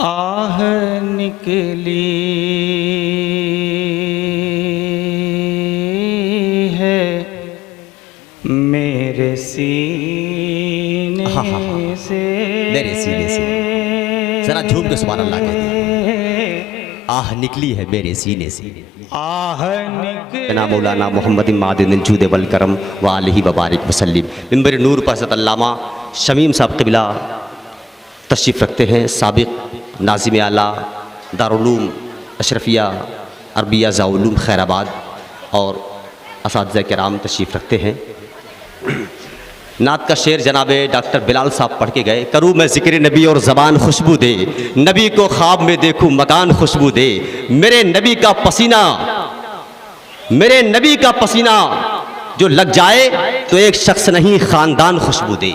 آہ نکلی ہے میرے سینے سے، میرے سینے سے، ذرا جھوم کے سبحان اللہ کہہ دیں۔ آہ نکلی ہے میرے سینے سے، آہ نکلی جناب مولانا محمد معدن الجود والکرم وآلہ وبارک وسلم۔ منبر نور پر حضرت علامہ شمیم صاحب قبلہ تشریف رکھتے ہیں، سابق ناظم اعلیٰ دارالعلوم اشرفیہ عربیہ ذاعلوم خیر آباد، اور اساتذہ کرام تشریف رکھتے ہیں۔ نعت کا شعر جناب ڈاکٹر بلال صاحب پڑھ کے گئے۔ کروں میں ذکر نبی اور زبان خوشبو دے، نبی کو خواب میں دیکھوں مکان خوشبو دے، میرے نبی کا پسینہ، میرے نبی کا پسینہ جو لگ جائے تو ایک شخص نہیں خاندان خوشبو دے،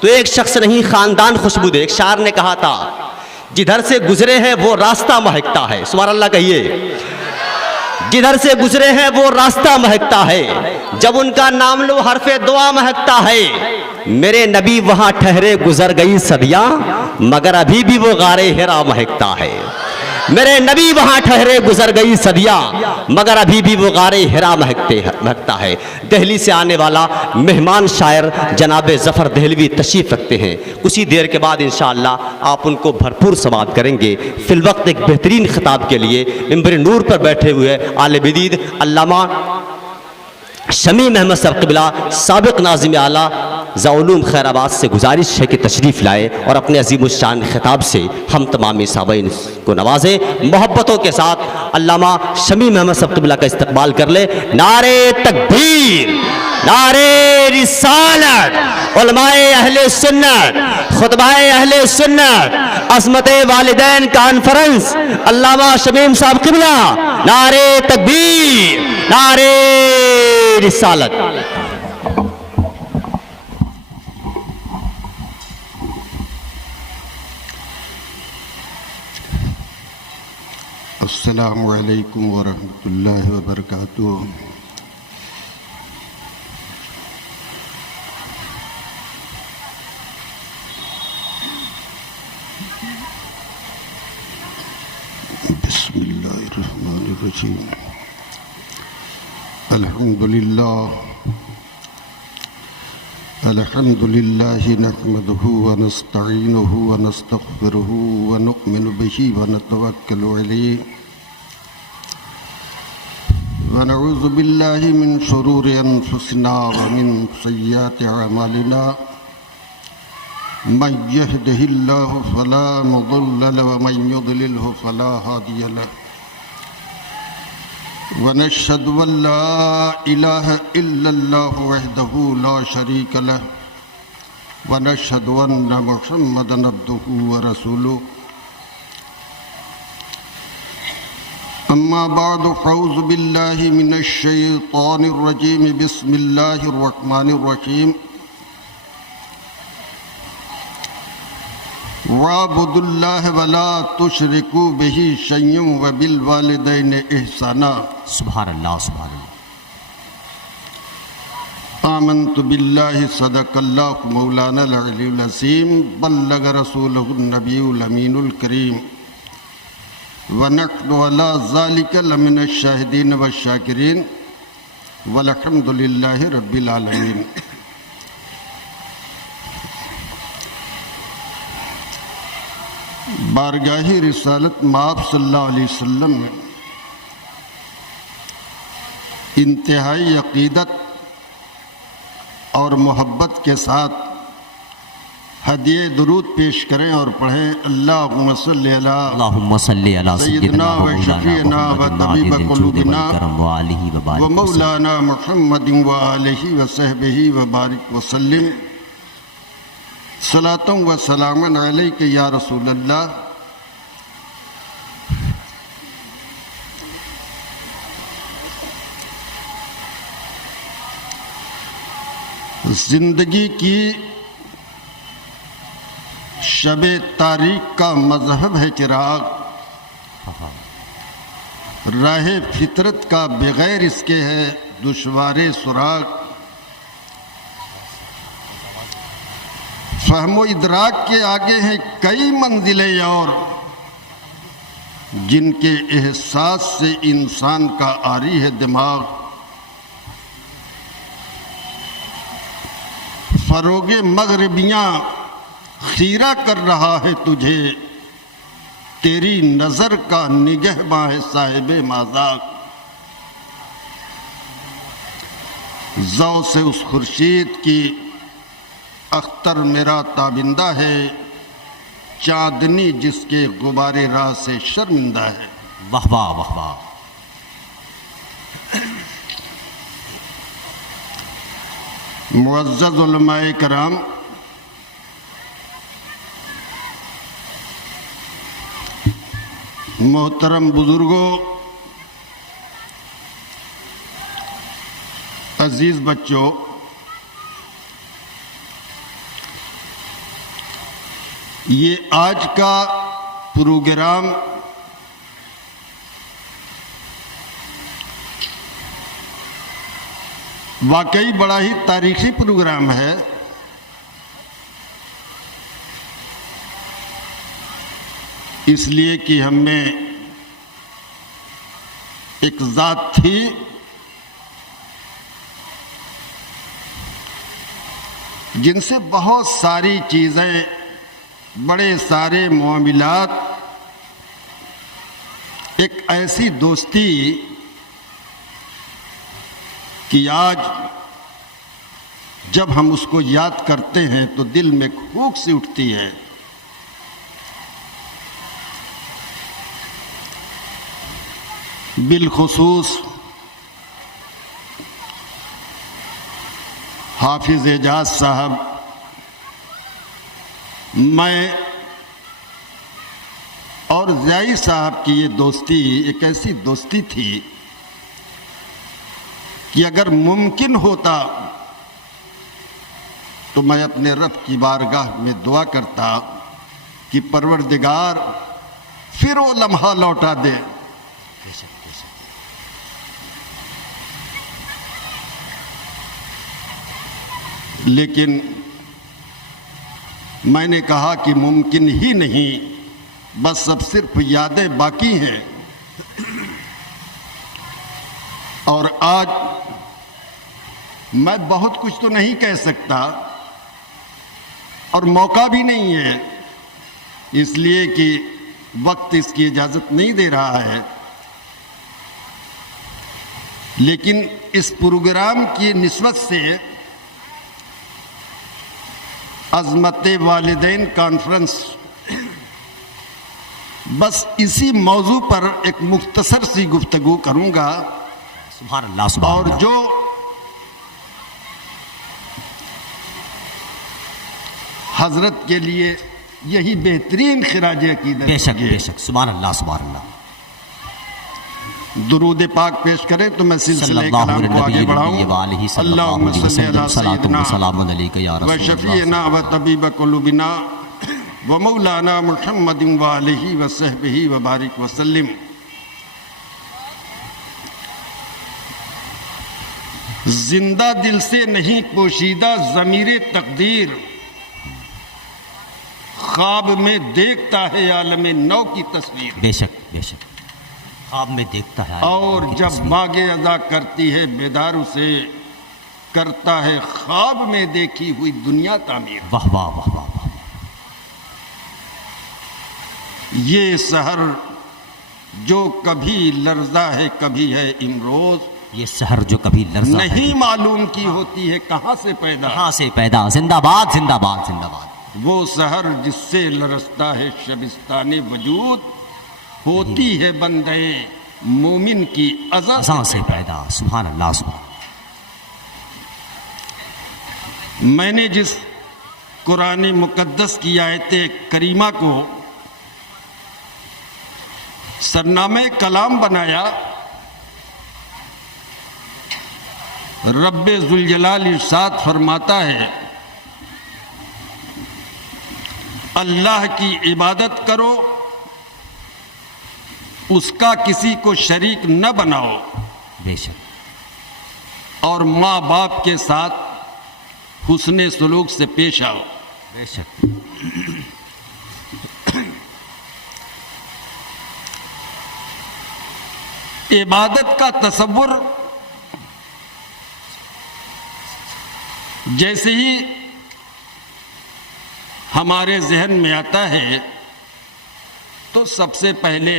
تو ایک شخص نہیں خاندان خوشبو دے۔ ایک شاعر نے کہا تھا جدھر سے گزرے ہیں وہ راستہ مہکتا ہے، سبحان اللہ کہیے، جدھر سے گزرے ہیں وہ راستہ مہکتا ہے، جب ان کا نام لو حرف دعا مہکتا ہے، میرے نبی وہاں ٹھہرے گزر گئی صدیاں مگر ابھی بھی وہ غار ہرا مہکتا ہے، میرے نبی وہاں ٹھہرے گزر گئی صدیاں مگر ابھی بھی وہ غار ہرا مہکتا ہے۔ دہلی سے آنے والا مہمان شاعر جناب ظفر دہلوی تشریف رکھتے ہیں، کچھ ہی دیر کے بعد انشاءاللہ آپ ان کو بھرپور سماعت کریں گے۔ فی الوقت ایک بہترین خطاب کے لیے منبر نور پر بیٹھے ہوئے عالم دید علامہ شمیم احمد صاحب قبلہ سابق ناظم اعلیٰ ذاعلوم خیر آباد سے گزارش ہے کہ تشریف لائے اور اپنے عظیم الشان خطاب سے ہم تمام سامعین کو نوازیں۔ محبتوں کے ساتھ علامہ شمیم احمد صاحب قبلہ کا استقبال کر لے۔ نعرے تکبیر، نعرے رسالت، علماء اہل سنت، خطبہ اہل سنت، عظمت والدین کانفرنس، علامہ شمیم صاحب قبلہ، نعرے تکبیر، نعرے رسالت۔ السلام علیکم ورحمۃ اللہ وبرکاتہ۔ بسم اللہ الرحمن الرحیم۔ الحمد للہ نحمده ونستعینه ونستغفره ونؤمن به ونتوکل علیہ ونعوذ باللہ من شرور انفسنا ومن سیئات اعمالنا، من يهده الله فلا مضل له ومن يضلله فلا هادي له، ونشهد أن لا إله إلا الله وحده لا شريك له، ونشهد أن محمدا عبده ورسوله، أما بعد فأعوذ بالله من الشيطان الرجيم، بسم الله الرحمن الرحيم، وَاعْبُدُوا اللَّهَ وَلَا تُشْرِكُوا بِهِ شَيْئًا وَبِالْوَالِدَيْنِ إِحْسَانًا۔ سبحان اللہ، سبحان اللہ۔ آمنت باللہ صدق اللہ مولانا العلی العظیم، بلغ رسولہ النبی الامین الکریم، ونحن علی ذلک لمن الشاہدین والشاکرین، والحمد للہ رب العالمین۔ بارگاہ رسالت مآب صلی اللہ علیہ وسلم میں انتہائی عقیدت اور محبت کے ساتھ ہدیہ درود پیش کریں اور پڑھیں۔ اللہم صلی علی سیدنا و شفیعنا و طبیب قلوبنا و مولانا محمد و آلہ و صحبہ و بارک وسلم، صلاۃ و سلام علیک یا رسول اللہ۔ زندگی کی شب تاریک کا مذہب ہے چراغ، راہ فطرت کا بغیر اس کے ہے دشوار سراغ، فہم و ادراک کے آگے ہیں کئی منزلیں اور جن کے احساس سے انسان کا عاری ہے دماغ، فروغ مغربیاں خیرہ کر رہا ہے تجھے، تیری نظر کا نگہباں ہے صاحب مذاق۔ ضو سے اس خورشید کی اختر میرا تابندہ ہے، چاندنی جس کے غبار راہ سے شرمندہ ہے۔ واہ واہ واہ واہ۔ معزز علماء کرام، محترم بزرگوں، عزیز بچوں، یہ آج کا پروگرام واقعی بڑا ہی تاریخی پروگرام ہے۔ اس لیے کہ ہم میں ایک ذات تھی جن سے بہت ساری چیزیں، بڑے سارے معاملات، ایک ایسی دوستی کہ آج جب ہم اس کو یاد کرتے ہیں تو دل میں پھونک سی اٹھتی ہے۔ بالخصوص حافظ اعجاز صاحب، میں اور ضیائی صاحب کی یہ دوستی ایک ایسی دوستی تھی کہ اگر ممکن ہوتا تو میں اپنے رب کی بارگاہ میں دعا کرتا کہ پروردگار پھر وہ لمحہ لوٹا دے۔ لیکن میں نے کہا کہ ممکن ہی نہیں، بس اب صرف یادیں باقی ہیں۔ اور آج میں بہت کچھ تو نہیں کہہ سکتا اور موقع بھی نہیں ہے، اس لیے کہ وقت اس کی اجازت نہیں دے رہا ہے۔ لیکن اس پروگرام کی نسبت سے عظمت والدین کانفرنس، بس اسی موضوع پر ایک مختصر سی گفتگو کروں گا۔ سبحان اللہ سبحان اور اللہ۔ جو حضرت کے لیے یہی بہترین خراج عقیدت بے شک ہے۔ بے شک، سبحان اللہ سبحان اللہ۔ درود پاک پیش کریں تو میں سلسلہ کلام کو آگے بڑھاؤں۔ اللہم صلی علی سیدنا و شفیعنا و طبیب قلوبنا و مولانا محمد و آلہ و صحبہ و بارک وسلم۔ زندہ دل سے نہیں پوشیدہ ضمیر تقدیر، خواب میں دیکھتا ہے عالم نو کی تصویر۔ بے شک بے شک، خواب میں دیکھتا ہے اور جب ماگے ادا کرتی ہے بیدار اسے، کرتا ہے خواب میں دیکھی ہوئی دنیا تعمیر۔ واہ واہ واہ واہ واہ۔ یہ سحر جو کبھی لرزہ ہے کبھی ہے امروز، یہ سحر جو کبھی لرزہ ہے، نہیں معلوم کی ہوتی ہے کہاں سے پیدا۔ کہاں سے پیدا۔ زندہ باد زندہ باد زندہ باد۔ وہ سحر جس سے لرزتا ہے شبستان وجود، ہوتی ہے بندے مومن کی اذان سے پیدا۔ سبحان اللہ سبحان اللہ۔ میں نے جس قرآن مقدس کی آیت کریمہ کو سرنامہ کلام بنایا، رب ذوالجلال ارشاد فرماتا ہے، اللہ کی عبادت کرو، اس کا کسی کو شریک نہ بناؤ، بے شک اور ماں باپ کے ساتھ حسن سلوک سے پیش آؤ۔ بے شک۔ عبادت کا تصور جیسے ہی ہمارے ذہن میں آتا ہے تو سب سے پہلے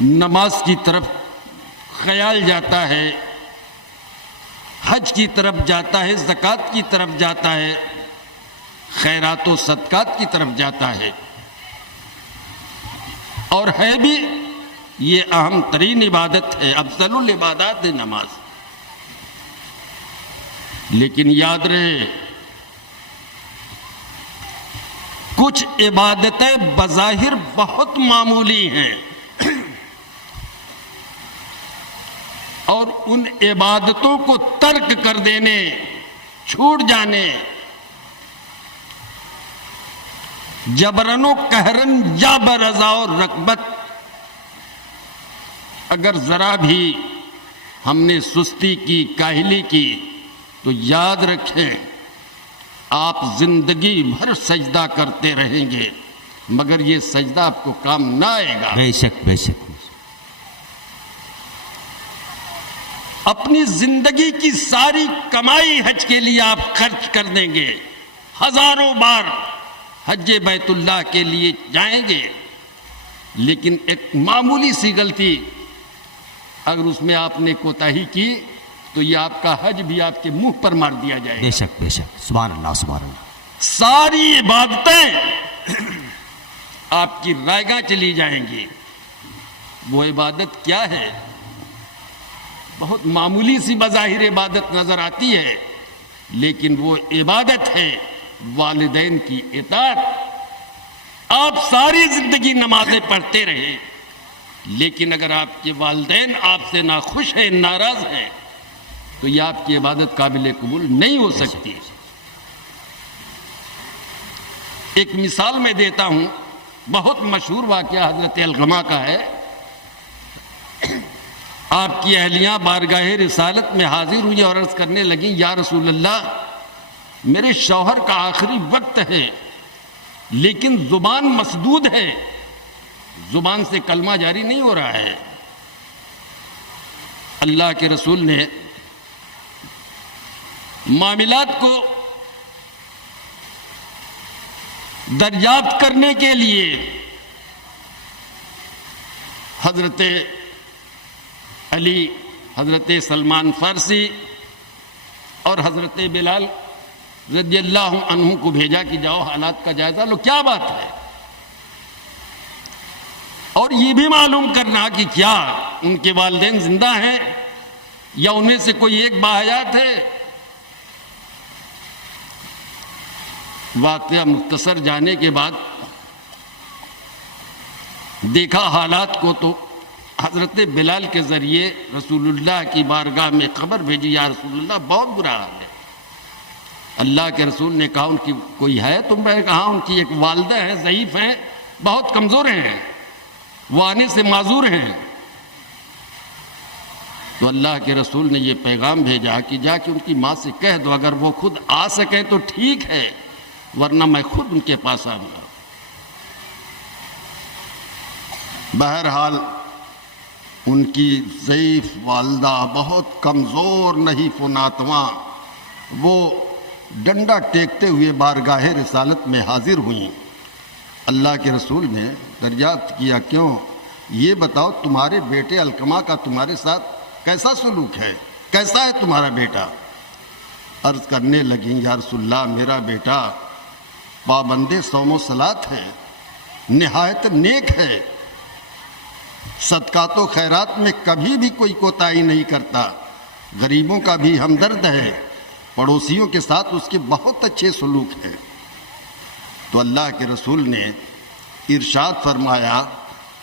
نماز کی طرف خیال جاتا ہے، حج کی طرف جاتا ہے، زکوٰۃ کی طرف جاتا ہے، خیرات و صدقات کی طرف جاتا ہے، اور ہے بھی یہ اہم ترین عبادت ہے، افضل العبادات ہے نماز۔ لیکن یاد رہے کچھ عبادتیں بظاہر بہت معمولی ہیں اور ان عبادتوں کو ترک کر دینے، چھوٹ جانے، جبرن و قہرن یا برضا و رغبت، اگر ذرا بھی ہم نے سستی کی، کاہلی کی تو یاد رکھیں آپ زندگی بھر سجدہ کرتے رہیں گے مگر یہ سجدہ آپ کو کام نہ آئے گا۔ بے شک بے شک۔ اپنی زندگی کی ساری کمائی حج کے لیے آپ خرچ کر دیں گے، ہزاروں بار حج بیت اللہ کے لیے جائیں گے، لیکن ایک معمولی سی غلطی اگر اس میں آپ نے کوتاہی کی تو یہ آپ کا حج بھی آپ کے منہ پر مار دیا جائے گا۔ بے شک بے شک، سبحان اللہ سبحان اللہ۔ ساری عبادتیں آپ کی رائیگاں چلی جائیں گی۔ وہ عبادت کیا ہے؟ بہت معمولی سی بظاہر عبادت نظر آتی ہے، لیکن وہ عبادت ہے والدین کی اطاعت۔ آپ ساری زندگی نمازیں پڑھتے رہے، لیکن اگر آپ کے والدین آپ سے ناخوش ہیں، ناراض ہیں، تو یہ آپ کی عبادت قابل قبول نہیں ہو سکتی۔ ایک مثال میں دیتا ہوں، بہت مشہور واقعہ حضرت علقمہ کا ہے۔ آپ کی اہلیاں بارگاہ رسالت میں حاضر ہوئی اور عرض کرنے لگیں، یا رسول اللہ، میرے شوہر کا آخری وقت ہے لیکن زبان مسدود ہے، زبان سے کلمہ جاری نہیں ہو رہا ہے۔ اللہ کے رسول نے معاملات کو دریافت کرنے کے لیے حضرت علی، حضرت سلمان فارسی اور حضرت بلال رضی اللہ عنہ کو بھیجا کہ جاؤ حالات کا جائزہ لو، کیا بات ہے، اور یہ بھی معلوم کرنا کہ کیا ان کے والدین زندہ ہیں یا ان میں سے کوئی ایک باحیات ہے۔ واقعہ مختصر جانے کے بعد دیکھا حالات کو تو حضرت بلال کے ذریعے رسول اللہ کی بارگاہ میں خبر بھیجی، یا رسول اللہ بہت برا حال ہے۔ اللہ کے رسول نے کہا ان کی کوئی ہے؟ تم نے کہا ان کی ایک والدہ ہیں، ضعیف ہیں، بہت کمزور ہیں، وہ آنے سے معذور ہیں۔ تو اللہ کے رسول نے یہ پیغام بھیجا کہ جا کے ان کی ماں سے کہہ دو اگر وہ خود آ سکیں تو ٹھیک ہے، ورنہ میں خود ان کے پاس آؤں گا۔ بہرحال ان کی ضعیف والدہ، بہت کمزور، نحیف و ناتواں، وہ ڈنڈا ٹیکتے ہوئے بارگاہ رسالت میں حاضر ہوئیں۔ اللہ کے رسول نے دریافت کیا، کیوں؟ یہ بتاؤ تمہارے بیٹے علقمہ کا تمہارے ساتھ کیسا سلوک ہے، کیسا ہے تمہارا بیٹا؟ عرض کرنے لگیں، یا رسول اللہ، میرا بیٹا پابند صوم و صلات ہے، نہایت نیک ہے، صدقات و خیرات میں کبھی بھی کوئی کوتاہی نہیں کرتا، غریبوں کا بھی ہمدرد ہے، پڑوسیوں کے ساتھ اس کے بہت اچھے سلوک ہے۔ تو اللہ کے رسول نے ارشاد فرمایا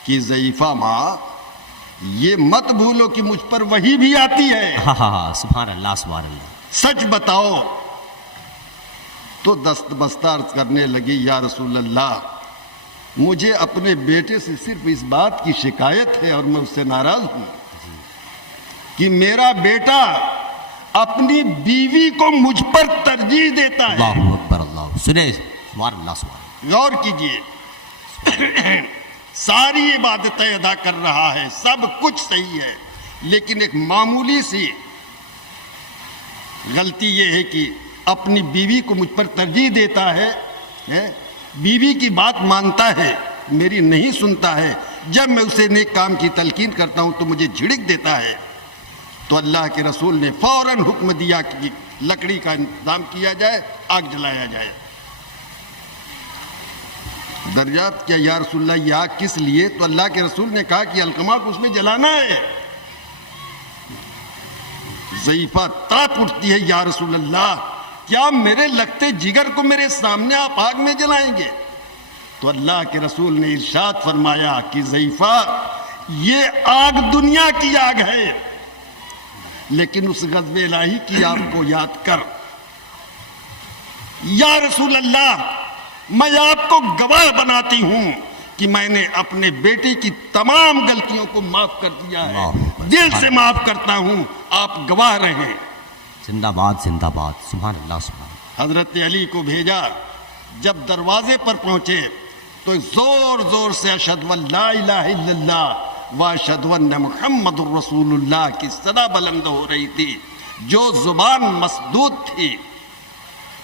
کہ ضعیفہ ماں، یہ مت بھولو کہ مجھ پر وحی بھی آتی ہے۔ سبحان اللہ سبحان اللہ۔ سچ بتاؤ۔ تو دست بستہ عرض کرنے لگی، یا رسول اللہ، مجھے اپنے بیٹے سے صرف اس بات کی شکایت ہے اور میں اس سے ناراض ہوں کہ میرا بیٹا اپنی بیوی کو مجھ پر ترجیح دیتا ہے۔ اللہ اکبر، اللہ سنے، سبحان اللہ سبحان اللہ۔ غور کیجئے، ساری عبادتیں ادا کر رہا ہے، سب کچھ صحیح ہے، لیکن ایک معمولی سی غلطی یہ ہے کہ اپنی بیوی کو مجھ پر ترجیح دیتا ہے، بیوی کی بات مانتا ہے، میری نہیں سنتا ہے، جب میں اسے نیک کام کی تلقین کرتا ہوں تو مجھے جھڑک دیتا ہے۔ تو اللہ کے رسول نے فوراً حکم دیا کہ لکڑی کا انتظام کیا جائے، آگ جلایا جائے۔ دریافت کیا یا رسول اللہ یہ آگ کس لیے؟ تو اللہ کے رسول نے کہا کہ علقمہ کو اس میں جلانا ہے۔ ضعیفہ تڑپ اٹھتی ہے، یا رسول اللہ کیا میرے لگتے جگر کو میرے سامنے آپ آگ میں جلائیں گے؟ تو اللہ کے رسول نے ارشاد فرمایا کہ ضعیفہ یہ آگ دنیا کی آگ ہے، لیکن اس غضب الہی کی آگ کو یاد کر۔ یا رسول اللہ میں آپ کو گواہ بناتی ہوں کہ میں نے اپنے بیٹے کی تمام غلطیوں کو معاف کر دیا ہے، دل سے معاف کرتا ہوں، آپ گواہ رہیں۔ زندہ باد زندہ باد، سبحان اللہ سبحان اللہ۔ حضرت علی کو بھیجا، جب دروازے پر پہنچے تو زور زور سے اشہد ان لا الہ الا اللہ واشہد ان محمد الرسول اللہ کی صدا بلند ہو رہی تھی، جو زبان مسدود تھی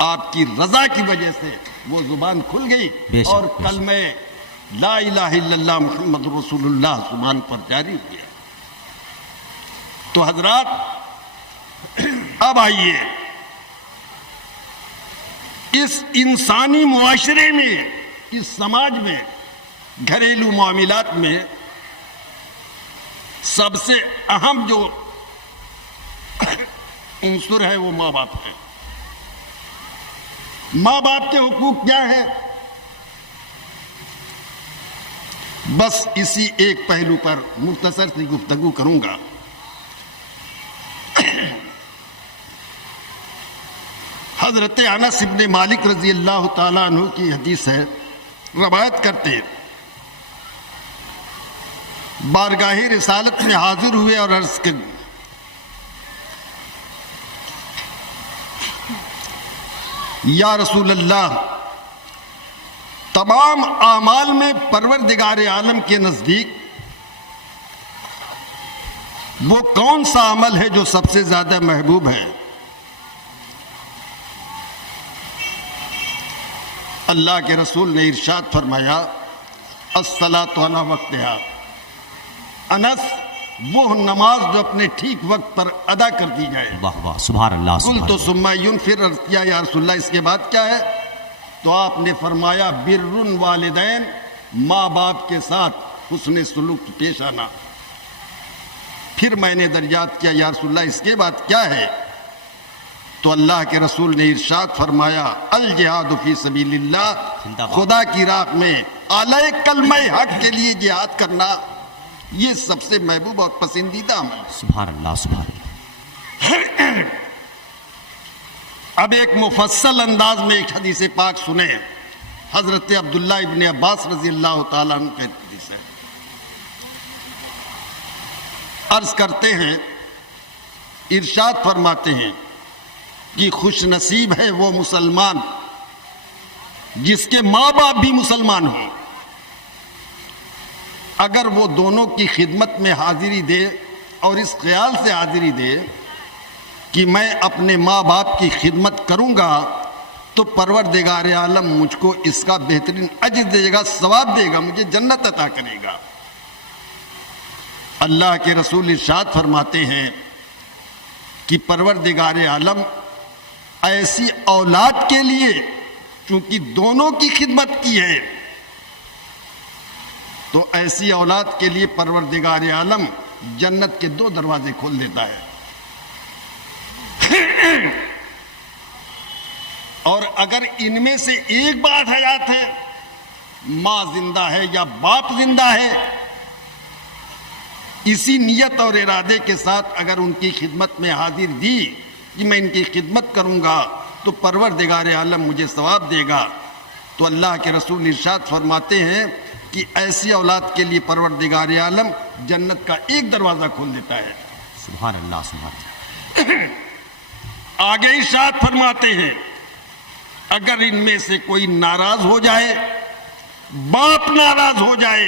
آپ کی رضا کی وجہ سے وہ زبان کھل گئی اور کلمہ لا الہ الا اللہ محمد رسول اللہ زبان پر جاری ہو گیا۔ تو حضرات اب آئیے اس انسانی معاشرے میں، اس سماج میں، گھریلو معاملات میں سب سے اہم جو عنصر ہے وہ ماں باپ ہے۔ ماں باپ کے حقوق کیا ہے؟ بس اسی ایک پہلو پر مختصر سی گفتگو کروں گا۔ حضرت انس بن مالک رضی اللہ تعالیٰ عنہ کی حدیث ہے، روایت کرتے ہیں بارگاہ رسالت میں حاضر ہوئے اور عرض کر یا رسول اللہ تمام اعمال میں پروردگار عالم کے نزدیک وہ کون سا عمل ہے جو سب سے زیادہ محبوب ہے؟ اللہ کے رسول نے ارشاد فرمایا الصلاۃ علی وقتہا، انس وہ نماز جو اپنے ٹھیک وقت پر ادا کر دی جائے۔ واہ واہ سبحان اللہ سبحان قلت ثم ينفر، یا رسول اللہ اس کے بعد کیا ہے؟ تو آپ نے فرمایا بر والدین، ماں باپ کے ساتھ حسن سلوک پیش آنا۔ پھر میں نے دریافت کیا یا رسول اللہ اس کے بعد کیا ہے؟ تو اللہ کے رسول نے ارشاد فرمایا الجہاد فی سبیل اللہ، خدا کی راہ میں اعلی کلمہ حق کے لیے جہاد کرنا، یہ سب سے محبوب اور پسندیدہ عمل ہے۔ سبحان اللہ سبحان اللہ۔ اب ایک مفصل انداز میں ایک حدیث پاک سنیں، حضرت عبداللہ ابن عباس رضی اللہ تعالیٰ عنہ کا حدیث ہے۔ عرض کرتے ہیں، ارشاد فرماتے ہیں کہ خوش نصیب ہے وہ مسلمان جس کے ماں باپ بھی مسلمان ہوں، اگر وہ دونوں کی خدمت میں حاضری دے اور اس خیال سے حاضری دے کہ میں اپنے ماں باپ کی خدمت کروں گا تو پروردگار عالم مجھ کو اس کا بہترین اجر دے گا، ثواب دے گا، مجھے جنت عطا کرے گا۔ اللہ کے رسول ارشاد فرماتے ہیں کہ پروردگار عالم ایسی اولاد کے لیے چونکہ دونوں کی خدمت کی ہے تو ایسی اولاد کے لیے پروردگار عالم جنت کے 2 دروازے کھول دیتا ہے، اور اگر ان میں سے ایک بات حیات ہے، ماں زندہ ہے یا باپ زندہ ہے، اسی نیت اور ارادے کے ساتھ اگر ان کی خدمت میں حاضر دی کہ میں ان کی خدمت کروں گا تو پروردگار عالم مجھے ثواب دے گا، تو اللہ کے رسول ارشاد فرماتے ہیں کہ ایسی اولاد کے لیے پروردگار عالم جنت کا ایک دروازہ کھول دیتا ہے۔ سبحان اللہ سبحان اللہ۔ آگے ارشاد فرماتے ہیں اگر ان میں سے کوئی ناراض ہو جائے، باپ ناراض ہو جائے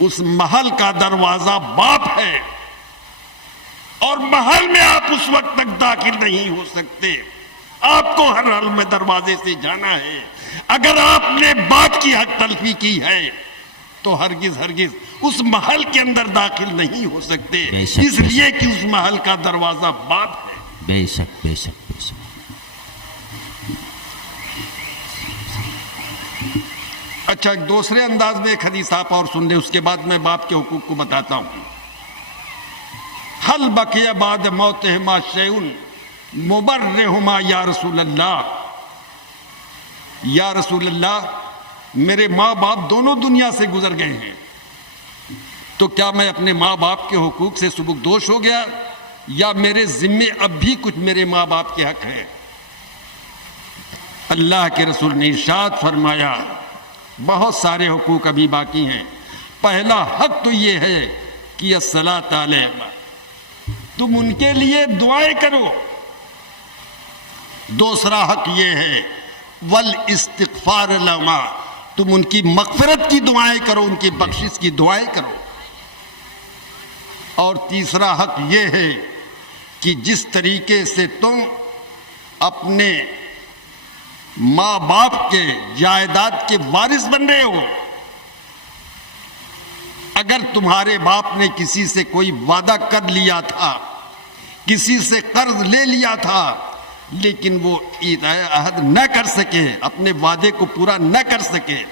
اس محل کا دروازہ باپ ہے، اور محل میں آپ اس وقت تک داخل نہیں ہو سکتے، آپ کو ہر حال میں دروازے سے جانا ہے۔ اگر آپ نے باپ کی حق تلفی کی ہے تو ہرگز اس محل کے اندر داخل نہیں ہو سکتے، بے شک، اس لیے کہ اس محل کا دروازہ باپ ہے۔ بے شک بے شک بے شک۔ اچھا، ایک دوسرے انداز میں ایک حدیث آپ اور سن لیں، اس کے بعد میں باپ کے حقوق کو بتاتا ہوں۔ حل بقی بعد موتہما شیء مبرہما یا رسول اللہ، یا رسول اللہ میرے ماں باپ دونوں دنیا سے گزر گئے ہیں، تو کیا میں اپنے ماں باپ کے حقوق سے سبکدوش ہو گیا، یا میرے ذمے اب بھی کچھ میرے ماں باپ کے حق ہے؟ اللہ کے رسول نے ارشاد فرمایا بہت سارے حقوق ابھی باقی ہیں۔ پہلا حق تو یہ ہے کہ الصلاۃ علیہم، تم ان کے لیے دعائیں کرو۔ دوسرا حق یہ ہے والاستغفار لہما، تم ان کی مغفرت کی دعائیں کرو، ان کی بخشش کی دعائیں کرو۔ اور تیسرا حق یہ ہے کہ جس طریقے سے تم اپنے ماں باپ کے جائیداد کے وارث بن رہے ہو، اگر تمہارے باپ نے کسی سے کوئی وعدہ کر لیا تھا، کسی سے قرض لے لیا تھا، لیکن وہ عہد نہ کر سکے، اپنے وعدے کو پورا نہ کر سکے،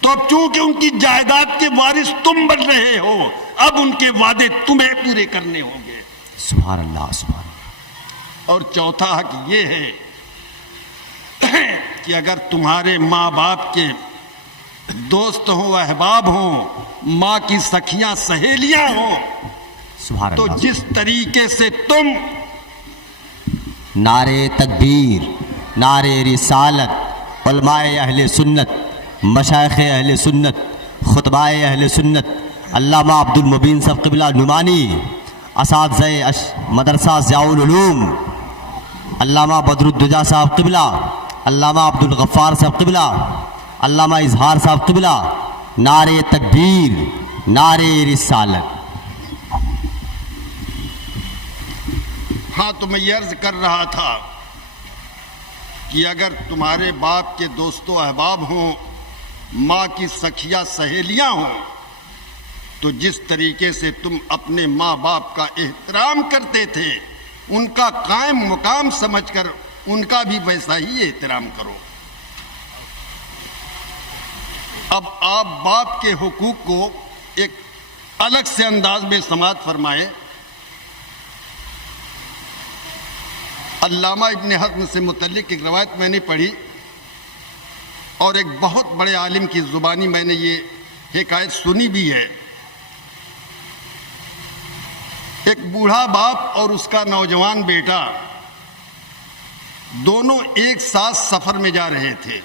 تو اب چونکہ ان کی جائیداد کے وارث تم بن رہے ہو، اب ان کے وعدے تمہیں پورے کرنے ہوں گے۔ سبحان اللہ سبحان اللہ۔ اور چوتھا حق یہ ہے کہ اگر تمہارے ماں باپ کے دوست ہوں، احباب ہوں، ماں کی سکھیاں سہیلیاں ہوں، سبحان تو اللہ۔ جس طریقے سے تم نعرے تکبیر، نعرے رسالت، علماء اہل سنت، مشائخ اہل سنت، خطباء اہل سنت، علامہ عبد المبین صاحب قبلہ نعمانی، اساتذہ مدرسہ ضیاء العلوم، علامہ بدر الدجا صاحب قبلہ، علامہ عبد الغفار صاحب قبلہ، علامہ اظہار صاحب قبلہ، نعرے تکبیر، نعرے رسالت۔ ہاں، تو میں یہ عرض کر رہا تھا کہ اگر تمہارے باپ کے دوست و احباب ہوں، ماں کی سکھیاں سہیلیاں ہوں، تو جس طریقے سے تم اپنے ماں باپ کا احترام کرتے تھے، ان کا قائم مقام سمجھ کر ان کا بھی ویسا ہی احترام کرو۔ اب آپ باپ کے حقوق کو ایک الگ سے انداز میں سماعت فرمائیں۔ علامہ ابن حزم سے متعلق ایک روایت میں نے پڑھی، اور ایک بہت بڑے عالم کی زبانی میں نے یہ حکایت سنی بھی ہے۔ ایک بوڑھا باپ اور اس کا نوجوان بیٹا دونوں ایک ساتھ سفر میں جا رہے تھے۔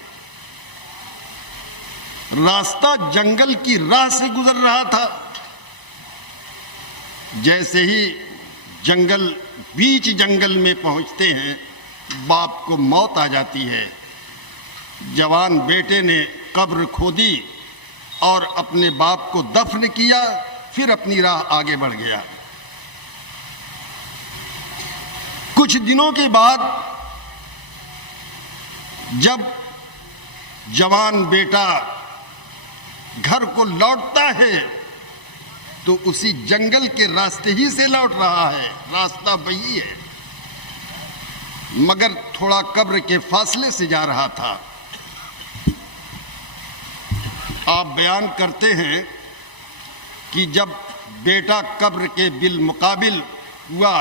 راستہ جنگل کی راہ سے گزر رہا تھا۔ جیسے ہی بیچ جنگل میں پہنچتے ہیں، باپ کو موت آ جاتی ہے۔ جوان بیٹے نے قبر کھودی اور اپنے باپ کو دفن کیا، پھر اپنی راہ آگے بڑھ گیا۔ کچھ دنوں کے بعد جب جوان بیٹا گھر کو لوٹتا ہے تو اسی جنگل کے راستے ہی سے لوٹ رہا ہے، راستہ وہی ہے، مگر تھوڑا قبر کے فاصلے سے جا رہا تھا۔ آپ بیان کرتے ہیں کہ جب بیٹا قبر کے بالمقابل ہوا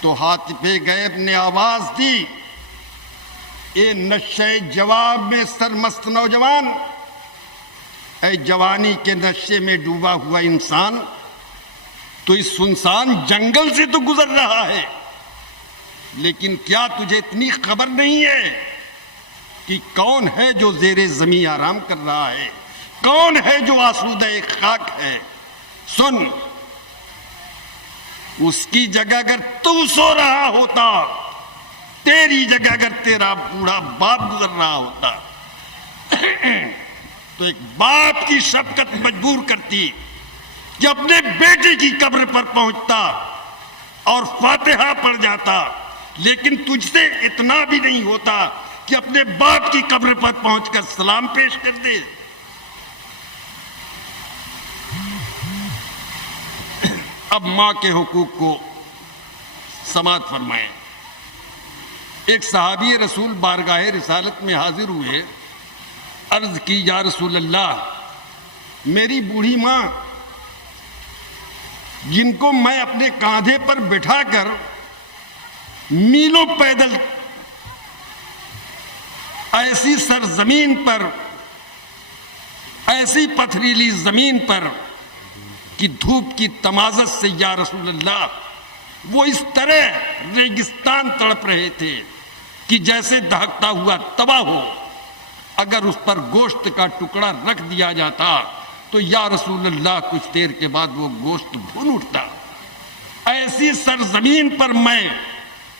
تو ہاتھ پہ غیب نے آواز دی، اے نشے جواب میں سرمست نوجوان، اے جوانی کے نشے میں ڈوبا ہوا انسان، تو اس سنسان جنگل سے تو گزر رہا ہے، لیکن کیا تجھے اتنی خبر نہیں ہے کہ کون ہے جو زیر زمین آرام کر رہا ہے، کون ہے جو آسودہ خاک ہے؟ سن، اس کی جگہ اگر تو سو رہا ہوتا، تیری جگہ اگر تیرا بوڑھا باپ گزر رہا ہوتا، تو ایک باپ کی شفقت مجبور کرتی کہ اپنے بیٹے کی قبر پر پہنچتا اور فاتحہ پڑھ جاتا، لیکن تجھ سے اتنا بھی نہیں ہوتا کہ اپنے باپ کی قبر پر پہنچ کر سلام پیش کر دے۔ اب ماں کے حقوق کو سماعت فرمائیں۔ ایک صحابی رسول بارگاہ رسالت میں حاضر ہوئے، عرض کی یا رسول اللہ، میری بوڑھی ماں جن کو میں اپنے کاندھے پر بٹھا کر میلوں پیدل ایسی سرزمین پر، ایسی پتھریلی زمین پر کہ دھوپ کی تمازت سے یا رسول اللہ وہ اس طرح ریگستان تڑپ رہے تھے کہ جیسے دہکتا ہوا توا ہو، اگر اس پر گوشت کا ٹکڑا رکھ دیا جاتا تو یا رسول اللہ کچھ دیر کے بعد وہ گوشت بھون اٹھتا۔ ایسی سرزمین پر میں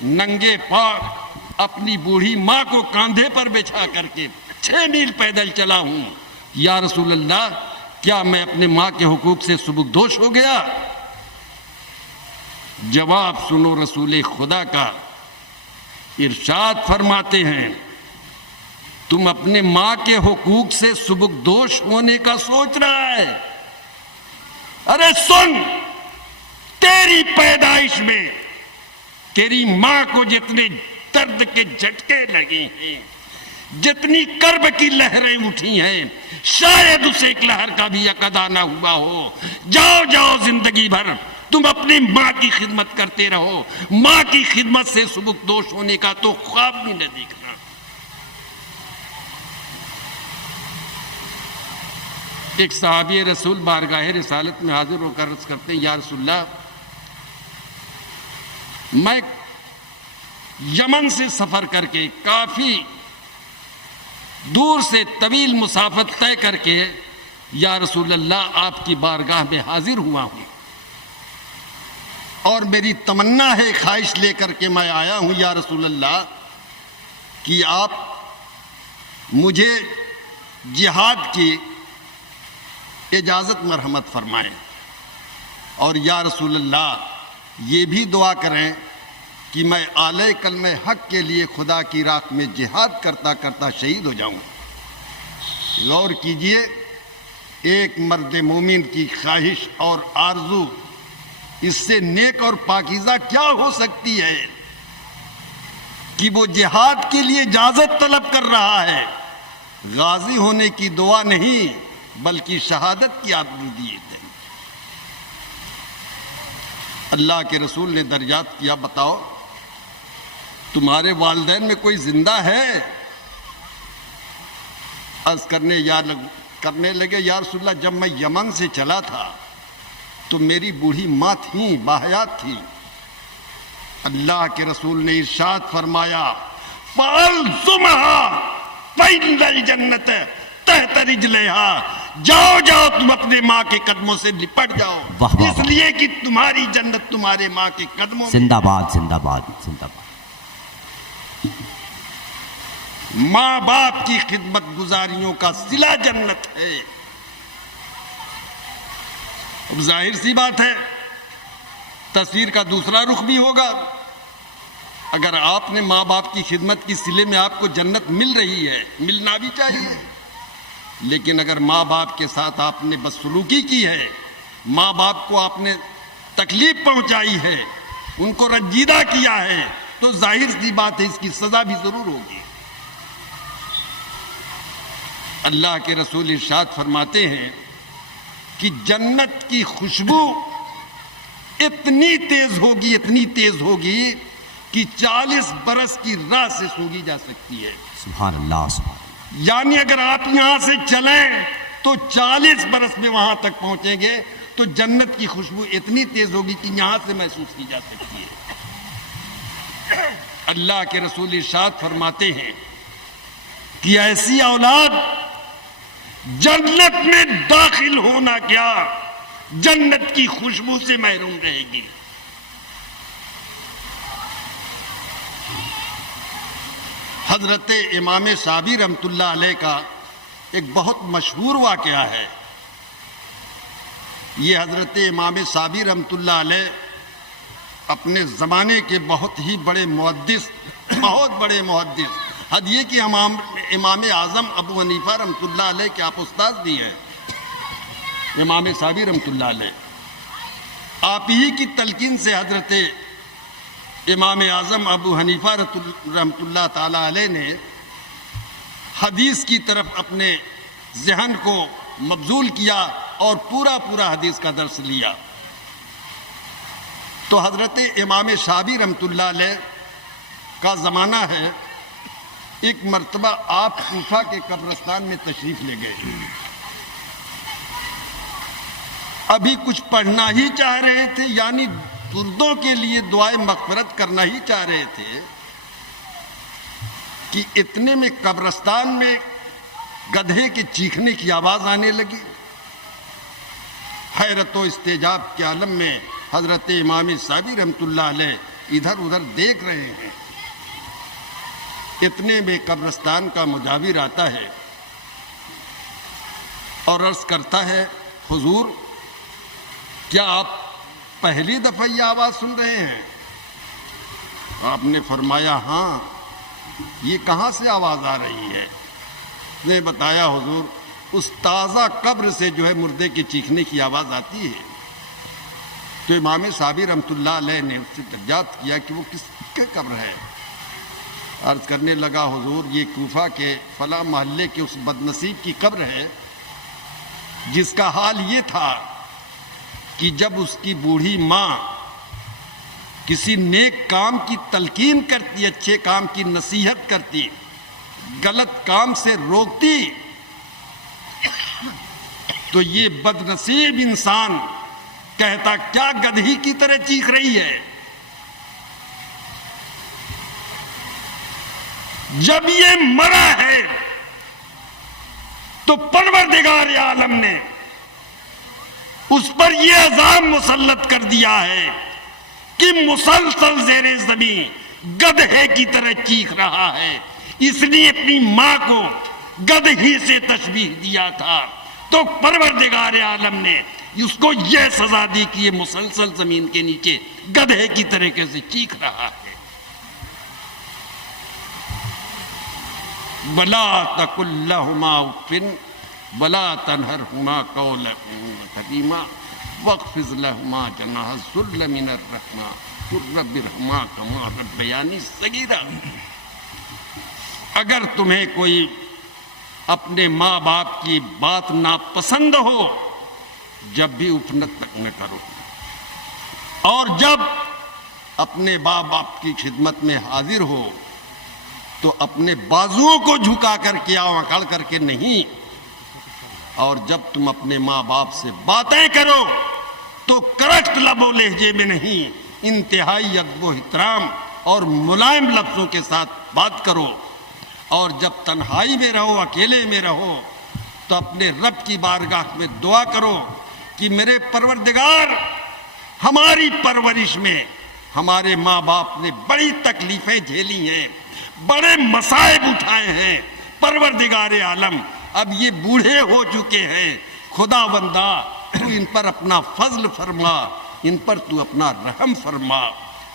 ننگے پاؤں اپنی بوڑھی ماں کو کاندھے پر بچھا کر کے 6 میل پیدل چلا ہوں، یا رسول اللہ کیا میں اپنے ماں کے حقوق سے سبکدوش ہو گیا؟ جواب سنو رسول خدا کا، ارشاد فرماتے ہیں تم اپنے ماں کے حقوق سے سبکدوش ہونے کا سوچ رہا ہے؟ ارے سن، تیری پیدائش میں تیری ماں کو جتنے درد کے جھٹکے لگے ہیں، جتنی کرب کی لہریں اٹھی ہیں، شاید اسے ایک لہر کا بھی عقد نہ ہوا ہو۔ جاؤ زندگی بھر تم اپنی ماں کی خدمت کرتے رہو، ماں کی خدمت سے سبکدوش ہونے کا تو خواب بھی نہ دیکھنا۔ ایک صحابی رسول بارگاہ رسالت میں حاضر ہو کر عرض کرتے ہیں یا رسول اللہ، میں یمن سے سفر کر کے کافی دور سے طویل مسافت طے کر کے یا رسول اللہ آپ کی بارگاہ میں حاضر ہوا ہوں، اور میری تمنا ہے، خواہش لے کر کے میں آیا ہوں یا رسول اللہ کہ آپ مجھے جہاد کی اجازت مرحمت فرمائیں، اور یا رسول اللہ یہ بھی دعا کریں کہ میں اعلی کلمہ حق کے لیے خدا کی راہ میں جہاد کرتا کرتا شہید ہو جاؤں۔ غور کیجئے، ایک مرد مومن کی خواہش اور آرزو اس سے نیک اور پاکیزہ کیا ہو سکتی ہے کہ وہ جہاد کے لیے اجازت طلب کر رہا ہے، غازی ہونے کی دعا نہیں بلکہ شہادت کی آرزو دی ہے۔ اللہ کے رسول نے درجات کیا، بتاؤ تمہارے والدین میں کوئی زندہ ہے؟ عرض کرنے لگے یا رسول اللہ جب میں یمن سے چلا تھا تو میری بوڑھی ماں تھیں، باحیات تھیں۔ اللہ کے رسول نے ارشاد فرمایا فَأَلْزُمْهَا فَإِنَّ الْجَنَّةَ تَحْتَ رِجْلِهَا، جاؤ تم اپنے ماں کے قدموں سے لپٹ جاؤ، اس لیے کہ تمہاری جنت تمہارے ماں کے قدموں میں۔ زندہ باد زندہ باد زندہ باد۔ ماں باپ کی خدمت گزاریوں کا صلہ جنت ہے۔ اب ظاہر سی بات ہے تصویر کا دوسرا رخ بھی ہوگا، اگر آپ نے ماں باپ کی خدمت کی صلے میں آپ کو جنت مل رہی ہے، ملنا بھی چاہیے، لیکن اگر ماں باپ کے ساتھ آپ نے بدسلوکی کی ہے، ماں باپ کو آپ نے تکلیف پہنچائی ہے، ان کو رنجیدہ کیا ہے، تو ظاہر سی بات ہے اس کی سزا بھی ضرور ہوگی۔ اللہ کے رسول ارشاد فرماتے ہیں کہ جنت کی خوشبو اتنی تیز ہوگی کہ 40 برس کی راہ سے سونگھی جا سکتی ہے۔ سبحان اللہ سبحان اللہ۔ یعنی اگر آپ یہاں سے چلیں تو 40 برس میں وہاں تک پہنچیں گے تو جنت کی خوشبو اتنی تیز ہوگی کہ یہاں سے محسوس کی جا سکتی ہے۔ اللہ کے رسول ارشاد فرماتے ہیں کہ ایسی اولاد جنت میں داخل ہونا کیا، جنت کی خوشبو سے محروم رہے گی۔ حضرت امام شافعی رحمۃ اللہ علیہ کا ایک بہت مشہور واقعہ ہے. یہ حضرت امام صابی رحمۃ اللہ علیہ اپنے زمانے کے بہت ہی بڑے محدث، بہت بڑے محدث، حد یہ کہ امام اعظم ابو حنیفہ رحمۃ اللہ علیہ کے آپ استاد بھی ہیں. امام صابی رحمۃ اللہ علیہ آپ ہی کی تلقین سے حضرت امام اعظم ابو حنیفہ رحمۃ اللہ تعالی علیہ نے حدیث کی طرف اپنے ذہن کو مبذول کیا اور پورا حدیث کا درس لیا. تو حضرت امام صابی رحمۃ اللہ علیہ کا زمانہ ہے. ایک مرتبہ آپ کوفہ کے قبرستان میں تشریف لے گئے. ابھی کچھ پڑھنا ہی چاہ رہے تھے، یعنی مردوں کے لیے دعائے مغفرت کرنا ہی چاہ رہے تھے کہ اتنے میں قبرستان میں گدھے کے چیخنے کی آواز آنے لگی. حیرت و استعجاب کے عالم میں حضرت امام صابی رحمۃ اللہ علیہ ادھر ادھر دیکھ رہے ہیں. اتنے میں قبرستان کا مجاور آتا ہے اور عرض کرتا ہے، حضور کیا آپ پہلی دفعہ یہ آواز سن رہے ہیں؟ آپ نے فرمایا ہاں. یہ کہاں سے آواز آ رہی ہے؟ نے بتایا حضور اس تازہ قبر سے جو ہے مردے کے چیخنے کی آواز آتی ہے. تو امام صابی رحمۃ اللہ علیہ نے اس سے دریافت کیا کہ وہ کس کے قبر ہے. عرض کرنے لگا، حضور یہ کوفہ کے فلاں محلے کے اس بدنصیب کی قبر ہے جس کا حال یہ تھا کہ جب اس کی بوڑھی ماں کسی نیک کام کی تلقین کرتی، اچھے کام کی نصیحت کرتی، غلط کام سے روکتی، تو یہ بدنصیب انسان کہتا کیا گدھی کی طرح چیخ رہی ہے. جب یہ مرا ہے تو پروردگار عالم نے اس پر یہ عذاب مسلط کر دیا ہے کہ مسلسل زیر زمین گدھے کی طرح چیخ رہا ہے. اس نے اپنی ماں کو گدھی سے تشبیہ دیا تھا، تو پروردگار عالم نے اس کو یہ سزا دی کہ یہ مسلسل زمین کے نیچے گدھے کی طریقے سے چیخ رہا ہے. بلا تقل لهما اف ولا تنهرهما قولا کریما واخفض لهما جناح الذل من الرحمة قل رب ارحمهما كما ربياني صغيرا. اگر تمہیں کوئی اپنے ماں باپ کی بات ناپسند ہو، جب بھی افنت تک نہ کرو، اور جب اپنے ماں باپ کی خدمت میں حاضر ہو تو اپنے بازوؤں کو جھکا کر کے یا اکڑ کر کے نہیں، اور جب تم اپنے ماں باپ سے باتیں کرو تو کرخت لب و لہجے میں نہیں، انتہائی ادب و احترام اور ملائم لفظوں کے ساتھ بات کرو. اور جب تنہائی میں رہو، اکیلے میں رہو، تو اپنے رب کی بارگاہ میں دعا کرو کہ میرے پروردگار، ہماری پرورش میں ہمارے ماں باپ نے بڑی تکلیفیں جھیلی ہیں، بڑے مصائب اٹھائے ہیں. پروردگار عالم اب یہ بوڑھے ہو چکے ہیں، خدا بندہ تو ان پر اپنا فضل فرما، ان پر تو اپنا رحم فرما.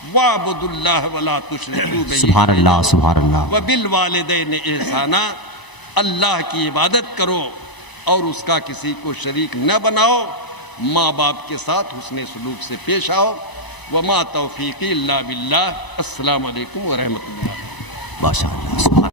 وَاعْبُدُوا اللَّهَ وَلَا تُشْرِكُوا بِهِ سبحان اللہ سبحان اللہ. وَبِالْوَالِدَيْنِ إِحْسَانًا. اللہ کی عبادت کرو اور اس کا کسی کو شریک نہ بناؤ. ماں باپ کے ساتھ حسن سلوک سے پیش آؤ. وما توفیقی اللہ باللہ. السلام علیکم ورحمۃ اللہ. ماشاء اللہ.